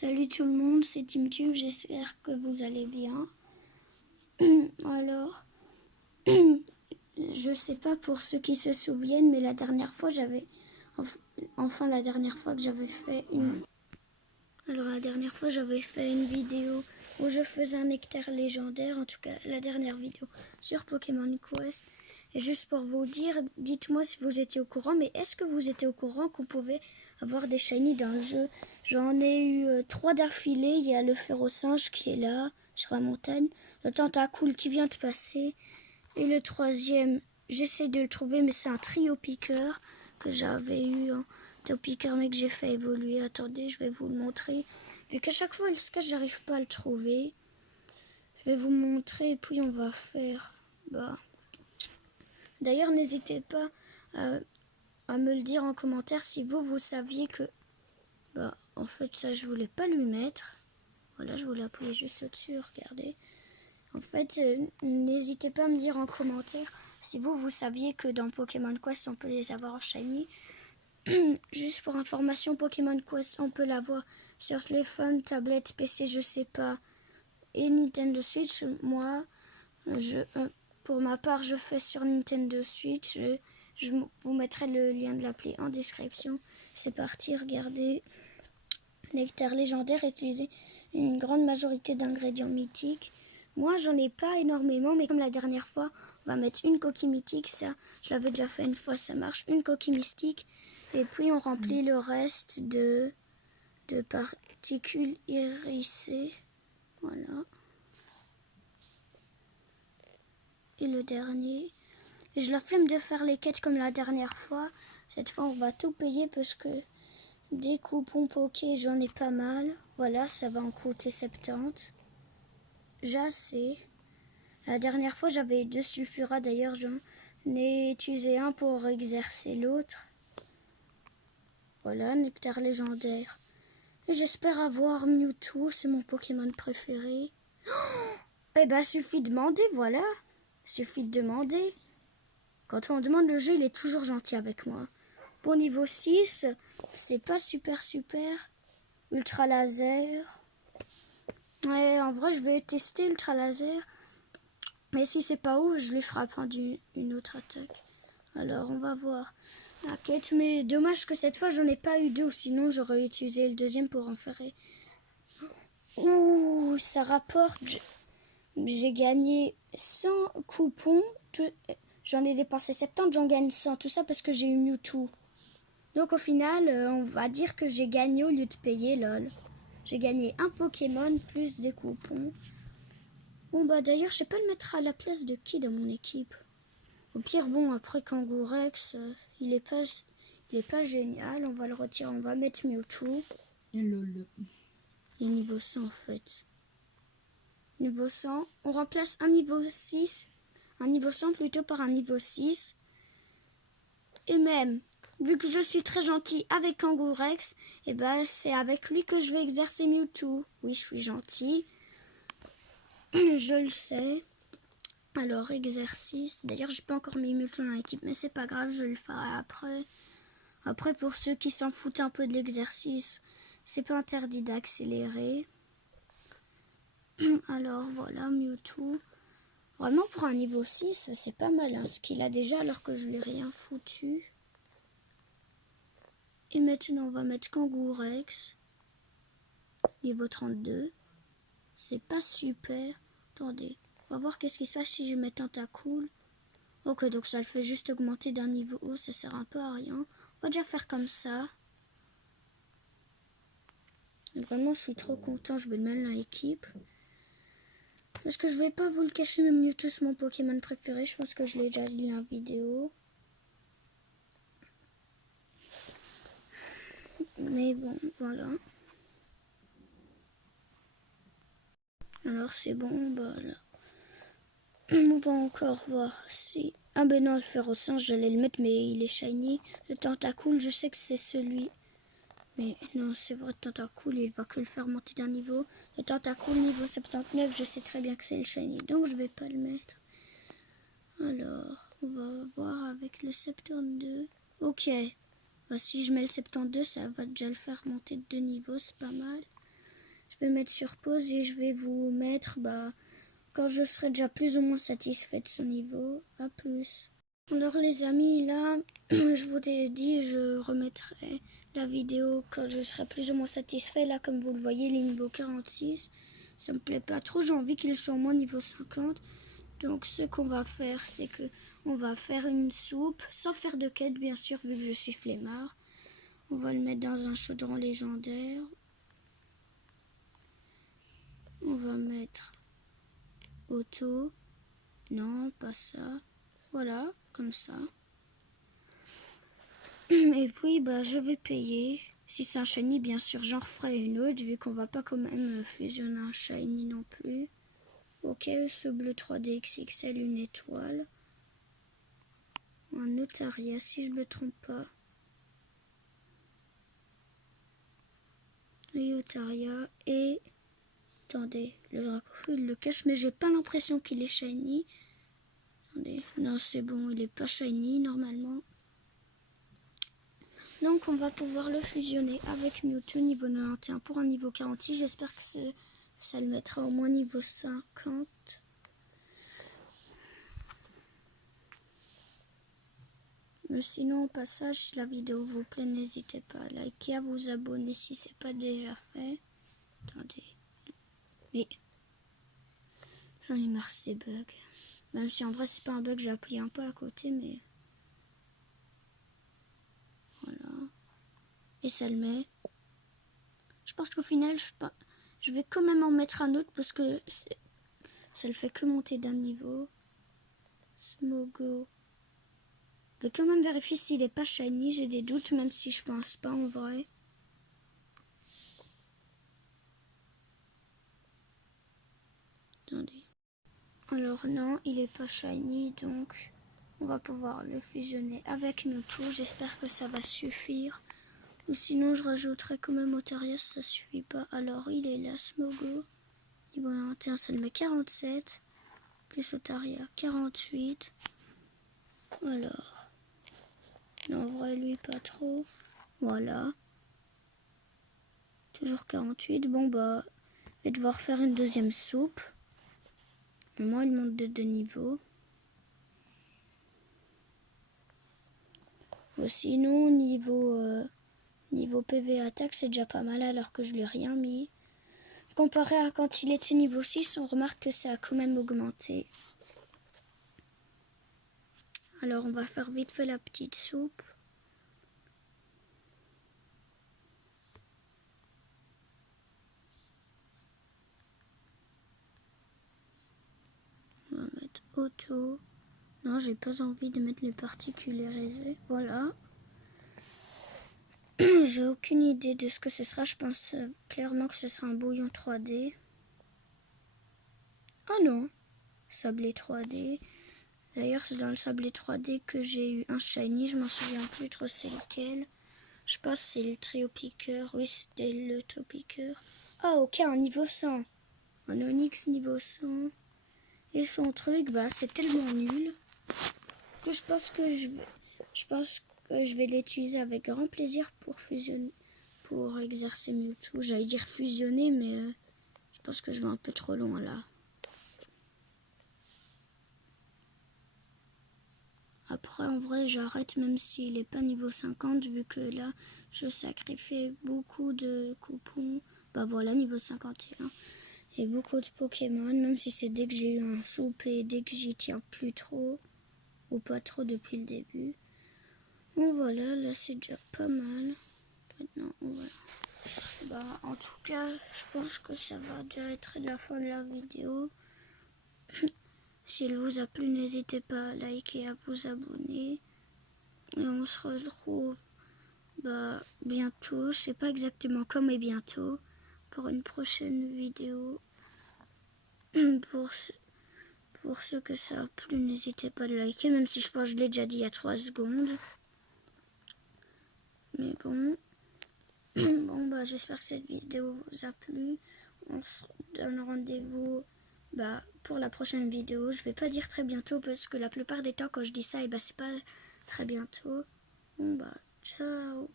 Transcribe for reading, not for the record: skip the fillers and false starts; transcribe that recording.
Salut tout le monde, c'est TeamTube, j'espère que vous allez bien. Alors, je sais pas pour ceux qui se souviennent, mais la dernière fois la dernière fois que j'avais fait une... Alors la dernière fois j'avais fait une vidéo où je faisais un nectar légendaire, en tout cas la dernière vidéo sur Pokémon Quest. Et juste pour vous dire, dites-moi si vous étiez au courant, mais est-ce que vous étiez au courant qu'on pouvait avoir des shiny dans le jeu? J'en ai eu 3 d'affilée. Il y a le Férocinge qui est là, sur la montagne, le Tentacool qui vient de passer, et le troisième, j'essaie de le trouver, mais c'est un trio piqueur que j'avais eu en top piqueur, mais que j'ai fait évoluer. Attendez, je vais vous le montrer. Vu qu'à chaque fois, il se cache, j'arrive pas à le trouver. Je vais vous montrer, et puis on va faire... D'ailleurs, n'hésitez pas à me le dire en commentaire si vous saviez que... en fait, ça, je voulais pas lui mettre. Voilà, je voulais appuyer juste au-dessus, regardez. En fait, n'hésitez pas à me dire en commentaire si vous saviez que dans Pokémon Quest, on peut les avoir en shiny. Juste pour information, Pokémon Quest, on peut l'avoir sur téléphone, tablette, PC, je sais pas, et Nintendo Switch. Moi, pour ma part, je fais sur Nintendo Switch. Je vous mettrai le lien de l'appli en description. C'est parti, regardez. Nectar légendaire, utiliser une grande majorité d'ingrédients mythiques. Moi, j'en ai pas énormément, mais comme la dernière fois, on va mettre une coquille mythique. Ça, je l'avais déjà fait une fois, ça marche. Une coquille mystique. Et puis, on remplit le reste de particules irisées. Voilà. Et le dernier. Et je la flemme de faire les quêtes comme la dernière fois. Cette fois, on va tout payer parce que des coupons Poké, j'en ai pas mal. Voilà, ça va en coûter 70. J'ai assez. La dernière fois, j'avais 2 sulfuras. D'ailleurs, j'en ai utilisé un pour exercer l'autre. Voilà, nectar légendaire. Et j'espère avoir Mewtwo, c'est mon Pokémon préféré. Eh ben, suffit de demander, voilà. Suffit de demander. Quand on demande, le jeu, il est toujours gentil avec moi. Bon, niveau 6, c'est pas super. Ultra laser. Ouais, en vrai, je vais tester ultra laser. Mais si c'est pas ouf, je les frappe d'une autre attaque. Alors, on va voir la quête. Mais dommage que cette fois, j'en ai pas eu 2. Sinon, j'aurais utilisé le deuxième pour en faire. Ouh, ça rapporte. J'ai gagné 100 coupons. J'en ai dépensé 70, j'en gagne 100. Tout ça parce que j'ai eu Mewtwo. Donc au final, on va dire que j'ai gagné au lieu de payer, lol. J'ai gagné un Pokémon plus des coupons. Bon bah d'ailleurs, je sais pas le mettre à la place de qui dans mon équipe. Au pire, bon, après Kangourex, il est pas génial. On va le retirer, on va mettre Mewtwo. Lol. Il est niveau 100 en fait. Niveau 100, on remplace un niveau 6, un niveau 100 plutôt par un niveau 6. Et même, vu que je suis très gentil avec Kangourex, et ben c'est avec lui que je vais exercer Mewtwo. Oui, je suis gentil. Je le sais. Alors, exercice. D'ailleurs, j'ai pas encore mis Mewtwo dans l'équipe, mais c'est pas grave, je le ferai après. Après, pour ceux qui s'en foutent un peu de l'exercice, c'est pas interdit d'accélérer. Alors, voilà, Mewtwo. Vraiment, pour un niveau 6, c'est pas mal hein, ce qu'il a déjà, alors que je l'ai rien foutu. Et maintenant, on va mettre Kangourex. Niveau 32. C'est pas super. Attendez, on va voir qu'est-ce qui se passe si je mets Tentacool. Ok, donc ça le fait juste augmenter d'un niveau haut, ça sert un peu à rien. On va déjà faire comme ça. Et vraiment, je suis trop content, je vais le mettre dans l'équipe. Parce que je vais pas vous le cacher, mais Mewtwo c'est mon Pokémon préféré. Je pense que je l'ai déjà dit dans la vidéo. Mais bon, voilà. Alors c'est bon, bah là. On va encore voir si... Ah ben non, le Férocinge, j'allais le mettre, mais il est shiny. Le Tentacool, je sais que c'est celui... Mais non, c'est vrai, le Tentacool, il va que le faire monter d'un niveau. Le Tentacool, niveau 79, je sais très bien que c'est le shiny, donc je vais pas le mettre. Alors, on va voir avec le 72. Ok. Bah, si je mets le 72, ça va déjà le faire monter de 2 niveaux, c'est pas mal. vais mettre sur pause et je vais vous mettre quand je serai déjà plus ou moins satisfait de son niveau. À plus. Alors les amis, là, je vous ai dit, je remettrai la vidéo quand je serai plus ou moins satisfait. Là, comme vous le voyez, il est niveau 46. Ça me plaît pas trop, j'ai envie qu'il soit au moins niveau 50. Donc ce qu'on va faire, c'est que on va faire une soupe, sans faire de quête bien sûr, vu que je suis flemmard. On va le mettre dans un chaudron légendaire. On va mettre auto. Non, pas ça. Voilà, comme ça. Et puis, je vais payer. Si c'est un shiny, bien sûr, j'en referai une autre, vu qu'on va pas quand même fusionner un shiny non plus. Ok, ce bleu 3D XXL, une étoile. Un notariat, si je me trompe pas. Oui, Otaria. Et... Attendez, le Dracofeu, il le cache, mais j'ai pas l'impression qu'il est shiny. Attendez, non, c'est bon, il est pas shiny, normalement. Donc, on va pouvoir le fusionner avec Mewtwo niveau 91 pour un niveau 46. J'espère que ça le mettra au moins niveau 50. Mais sinon, au passage, si la vidéo vous plaît, n'hésitez pas à liker, à vous abonner si c'est pas déjà fait. Attendez. Mais j'en ai marre de ces bugs. Même si en vrai c'est pas un bug, j'ai appuyé un peu à côté, mais voilà. Et ça le met. Je pense qu'au final, je vais quand même en mettre un autre parce que ça le fait que monter d'un niveau. Smogo. Je vais quand même vérifier s'il est pas shiny. J'ai des doutes, même si je pense pas en vrai. Attendez. Alors non, il est pas shiny, donc on va pouvoir le fusionner avec Mewtwo. J'espère que ça va suffire. Ou sinon, je rajouterai quand même Otaria si ça suffit pas. Alors, il est là, Smogo. Niveau 91, ça le met 47. Plus Otaria, 48. Alors. Non, en vrai, lui, pas trop. Voilà. Toujours 48. Bon, je vais devoir faire une deuxième soupe. Au moins, il monte de 2 niveaux. Sinon, niveau PV attaque, c'est déjà pas mal alors que je lui ai rien mis. Comparé à quand il était niveau 6, on remarque que ça a quand même augmenté. Alors, on va faire vite fait la petite soupe. On va mettre auto. Non, j'ai pas envie de mettre les particularisés. Voilà. J'ai aucune idée de ce que ce sera. Je pense clairement que ce sera un bouillon 3D. Ah non, sablé 3D. D'ailleurs, c'est dans le sablé 3D que j'ai eu un shiny. Je m'en souviens plus trop c'est lequel. Je pense que c'est le trio piqueur. Oui, c'était le trio piqueur. Ah ok, un niveau 100. Un Onyx niveau 100. Et son truc, c'est tellement nul que je pense que je vais l'utiliser avec grand plaisir pour fusionner, pour exercer Mewtwo. J'allais dire fusionner, mais je pense que je vais un peu trop loin là. Après, en vrai, j'arrête même s'il n'est pas niveau 50, vu que là, je sacrifie beaucoup de coupons. Voilà, niveau 51. Et beaucoup de Pokémon, même si c'est dès que j'ai eu un soupe et dès que j'y tiens plus trop, ou pas trop depuis le début. Bon voilà, là c'est déjà pas mal. Maintenant, voilà. En tout cas, je pense que ça va déjà être la fin de la vidéo. S'il vous a plu, n'hésitez pas à liker et à vous abonner. Et on se retrouve bientôt, je sais pas exactement quand, mais bientôt, pour une prochaine vidéo. Pour ceux que ça a plu, n'hésitez pas à liker, même si je pense que je l'ai déjà dit il y a 3 secondes. Mais bon. J'espère que cette vidéo vous a plu. On se donne rendez-vous pour la prochaine vidéo. Je vais pas dire très bientôt parce que la plupart des temps quand je dis ça, c'est pas très bientôt. Ciao.